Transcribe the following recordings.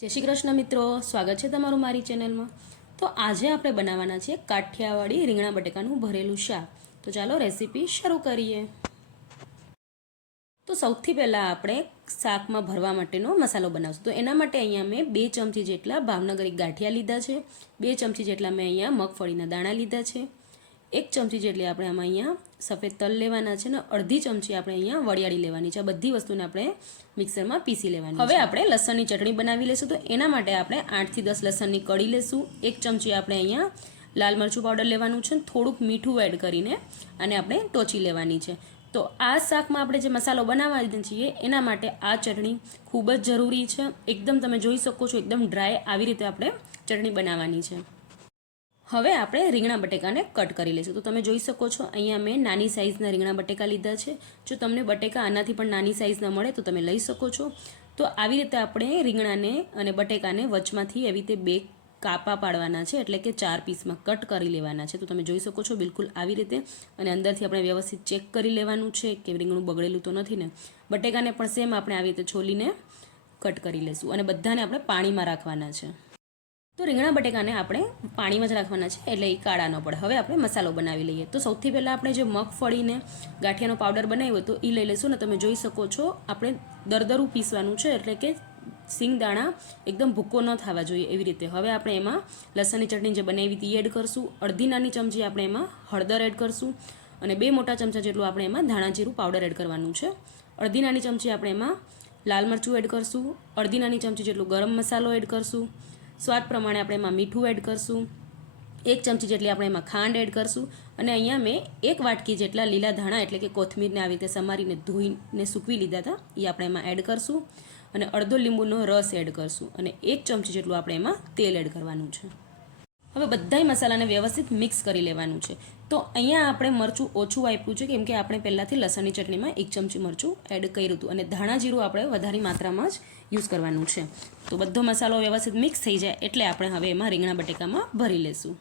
જય શ્રી કૃષ્ણ મિત્રો, સ્વાગત છે તમારું મારી ચેનલમાં. તો આજે આપણે બનાવવાના છે કાઠિયાવાડી રીંગણા બટેકાનું ભરેલું શાક. તો ચાલો રેસીપી શરૂ કરીએ. તો સૌથી પહેલાં આપણે શાકમાં ભરવા માટેનો મસાલો બનાવશું. તો એના માટે અહીંયા મેં બે ચમચી જેટલા ભાવનગરી ગાંઠિયા લીધા છે. બે ચમચી જેટલા મેં અહીંયા મગફળીના દાણા લીધા છે. એક ચમચી જેટલી આપણે આમાં અહીંયા સફેદ તલ લેવાના છે ને અડધી ચમચી આપણે અહીંયા વડિયાળી લેવાની છે. બધી વસ્તુને આપણે મિક્સરમાં પીસી લેવાની હવે આપણે લસણની ચટણી બનાવી લઈશું તો એના માટે આપણે આઠથી દસ લસણની કળી લેશું. એક ચમચી આપણે અહીંયા લાલ મરચું પાવડર લેવાનું છે થોડુંક મીઠું એડ કરીને અને આપણે ટોચી લેવાની છે. તો આ શાકમાં આપણે જે મસાલો બનાવવા છીએ એના માટે આ ચટણી ખૂબ જ જરૂરી છે. એકદમ તમે જોઈ શકો છો એકદમ ડ્રાય આવી રીતે આપણે ચટણી બનાવવાની છે. હવે આપણે રીંગણા બટેકાને કટ કરી લઈશું. તો તમે જોઈ શકો છો, અહીંયા મેં નાની સાઇઝના રીંગણા બટેકા લીધા છે. જો તમને બટેકા આનાથી પણ નાની સાઇઝના મળે તો તમે લઈ શકો છો. તો આવી રીતે આપણે રીંગણાને અને બટેકાને વચમાંથી એવી રીતે બે કાપા પાડવાના છે, એટલે કે ચાર પીસમાં કટ કરી લેવાના છે. તો તમે જોઈ શકો છો, બિલકુલ આવી રીતે. અને અંદરથી આપણે વ્યવસ્થિત ચેક કરી લેવાનું છે કે રીંગણું બગડેલું તો નથી ને. બટેકાને પણ સેમ આપણે આવી રીતે છોલીને કટ કરી લઈશું. અને બધાને આપણે પાણીમાં રાખવાના છે. તો રીંગણા બટેકાને આપણે પાણીમાં જ રાખવાના છે, એટલે એ કાળા ન પડે. હવે આપણે મસાલો બનાવી લઈએ. તો સૌથી પહેલાં આપણે જે મગફળીને ગાંઠિયાનો પાવડર બનાવ્યો હતો એ લઈ લઈશું ને તમે જોઈ શકો છો, આપણે દરદરું પીસવાનું છે, એટલે કે સિંગ દાણા એકદમ ભૂકો ન થવા જોઈએ એવી રીતે. હવે આપણે એમાં લસણની ચટણી જે બનાવી હતી એડ કરશું. અડધી નાની ચમચી આપણે એમાં હળદર એડ કરશું અને બે મોટા ચમચા જેટલું આપણે એમાં ધાણા જીરું પાવડર એડ કરવાનું છે. અડધી નાની ચમચી આપણે એમાં લાલ મરચું એડ કરશું. અડધી નાની ચમચી જેટલું ગરમ મસાલો એડ કરશું. સ્વાદ પ્રમાણે આપણે એમાં મીઠું એડ કરશું. એક ચમચી જેટલી આપણે એમાં ખાંડ એડ કરશું. અને અહીંયા મેં એક વાટકી જેટલા લીલા ધાણા એટલે કે કોથમીરને આવી રીતે સમારીને ધોઈને સૂકવી લીધા હતા, એ આપણે એમાં એડ કરશું. અને અડધો લીંબુનો રસ એડ કરશું. અને એક ચમચી જેટલું આપણે એમાં તેલ એડ કરવાનું છે. હવે બધાય મસાલાને વ્યવસ્થિત મિક્સ કરી લેવાનું છે. તો અહીંયા આપણે મરચું ઓછું આપ્યું છે, કેમ કે આપણે પહેલાંથી લસણની ચટણીમાં એક ચમચી મરચું એડ કર્યું હતું. અને ધાણા જીરું આપણે વધારે માત્રામાં જ યુઝ કરવાનું છે. તો બધો મસાલો વ્યવસ્થિત મિક્સ થઈ જાય એટલે આપણે હવે એમાં રીંગણા બટેકામાં ભરી લેશું.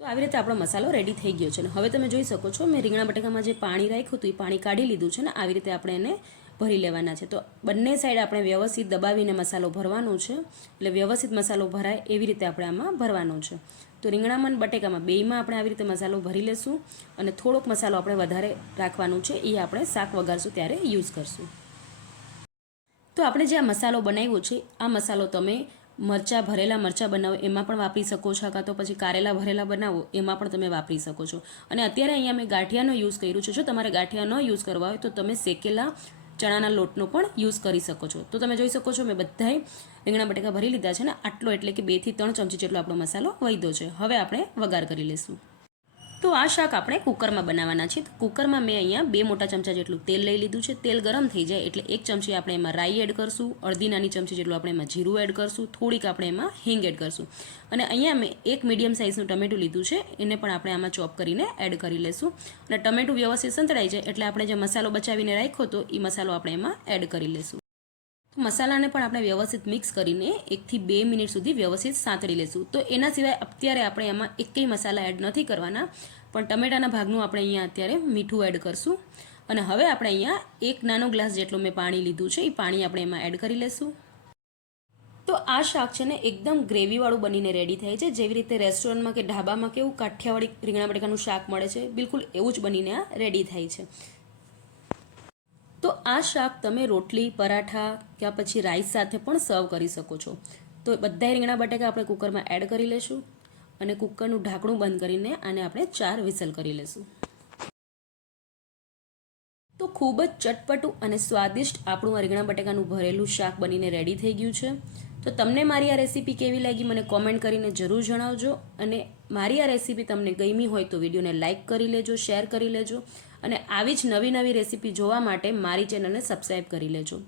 તો આવી રીતે આપણો મસાલો રેડી થઈ ગયો છે. અને હવે તમે જોઈ શકો છો, મેં રીંગણા બટેકામાં જે પાણી રાખ્યું હતું એ પાણી કાઢી લીધું છે ને, આવી રીતે આપણે એને ભરી લેવાના છે. તો બંને સાઈડ આપણે વ્યવસ્થિત દબાવીને મસાલો ભરવાનો છે. એટલે વ્યવસ્થિત મસાલો ભરાય એવી રીતે આપણે આમાં ભરવાનો છે. તો રીંગણામાં બટેકામાં બેયમાં આપણે આવી રીતે મસાલો ભરી લેશું અને થોડોક મસાલો આપણે વધારે રાખવાનું છે એ આપણે શાક વઘારશું ત્યારે યુઝ કરશું. તો આપણે જે આ મસાલો બનાવ્યો છે, આ મસાલો તમે મરચાં, ભરેલા મરચાં બનાવો, એમાં પણ વાપરી શકો છો, કાં તો પછી કારેલા, ભરેલા બનાવો, એમાં પણ તમે વાપરી શકો છો. અને અત્યારે અહીંયા મેં ગાંઠિયાનો યુઝ કર્યું છે. જો તમારે ગાંઠિયા ન યુઝ કરવા હોય તો તમે શેકેલા ચણાના લોટનો પણ યુઝ કરી શકો છો. તો તમે જોઈ શકો છો મેં બધાય રીંગણા બટેકા ભરી લીધા છે ને આટલો એટલે કે બેથી ત્રણ ચમચી જેટલો આપણો મસાલો વૈધો છે. હવે આપણે વઘાર કરી લઈશું. તો આ શાક આપણે કુકરમાં બનાવવાના છે. તો કુકરમાં મેં અહીંયા બે મોટા ચમચા જેટલું તેલ લઈ લીધું છે. તેલ ગરમ થઈ જાય એટલે એક ચમચી આપણે એમાં રાઈ એડ કરશું. અડધી નાની ચમચી જેટલું આપણે એમાં જીરું એડ કરશું. થોડીક આપણે એમાં હિંગ એડ કરશું. અને અહીંયા મેં એક મીડિયમ સાઇઝનું ટમેટું લીધું છે. એને પણ આપણે આમાં ચોપ કરીને એડ કરી લેશું. અને ટમેટું વ્યવસ્થિત સંતળાઈ જાય એટલે આપણે જે મસાલો બચાવીને રાખ્યો હતો એ મસાલો આપણે એમાં એડ કરી લેશું. મસાલાને પણ આપણે વ્યવસ્થિત મિક્સ કરીને એકથી બે મિનિટ સુધી વ્યવસ્થિત સાંતળી લેશું. તો એના સિવાય અત્યારે આપણે એમાં એકેય મસાલા એડ નથી કરવાના, પણ ટમેટાના ભાગનું આપણે અહીંયા અત્યારે મીઠું એડ કરશું. અને હવે આપણે અહીંયા એક નાનો ગ્લાસ જેટલું મેં પાણી લીધું છે, એ પાણી આપણે એમાં એડ કરી લેશું. તો આ શાક છે ને એકદમ ગ્રેવીવાળું બનીને રેડી થાય છે. જેવી રીતે રેસ્ટોરન્ટમાં કે ઢાબામાં કેવું કાઠિયાવાડી રીંગણા બટેકાનું શાક મળે છે, બિલકુલ એવું જ બનીને આ રેડી થાય છે. તો આ શાક તમે રોટલી, પરાઠા કે પછી રાઈસ સાથે પણ સર્વ કરી શકો છો. તો બધા રીંગણા બટાકા આપણે કુકરમાં એડ કરી લેશું અને કુકરનું ઢાંકણું બંધ કરીને આને આપણે ચાર વિસલ કરી તો ખૂબ જ ચટપટું અને સ્વાદિષ્ટ આપણું રીંગણા બટાકાનું ભરેલું શાક બનીને રેડી થઈ ગયું છે. તો તમને મારી આ રેસીપી કેવી લાગી મને કોમેન્ટ કરીને જરૂર જણાવજો અને મારી આ રેસીપી તમને ગમી હોય તો વિડીયોને લાઇક કરી લેજો શેર કરી લેજો અને આવી જ નવી નવી રેસીપી જોવા માટે મારી ચેનલને સબસ્ક્રાઈબ કરી લેજો.